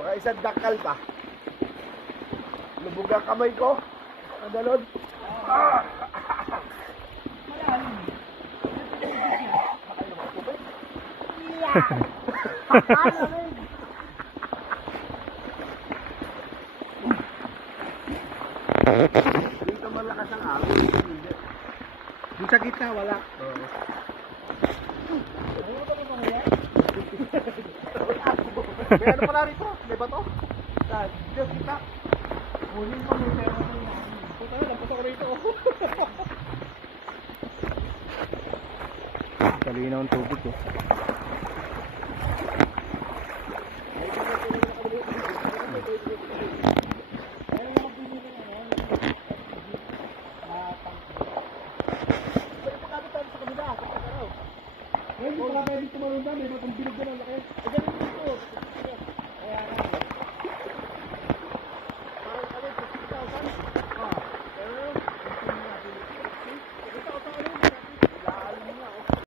Mga isang dakal pa. Lubog ang kamay ko. Ang galon. Dito malakas ang awit. Yung sa gitna wala. May ano pala rito? May bato? Saan? Diyos kita. Kunin ko may pera ko na. Puta na, lampas ako rito. Kalinaw ang tubig ko.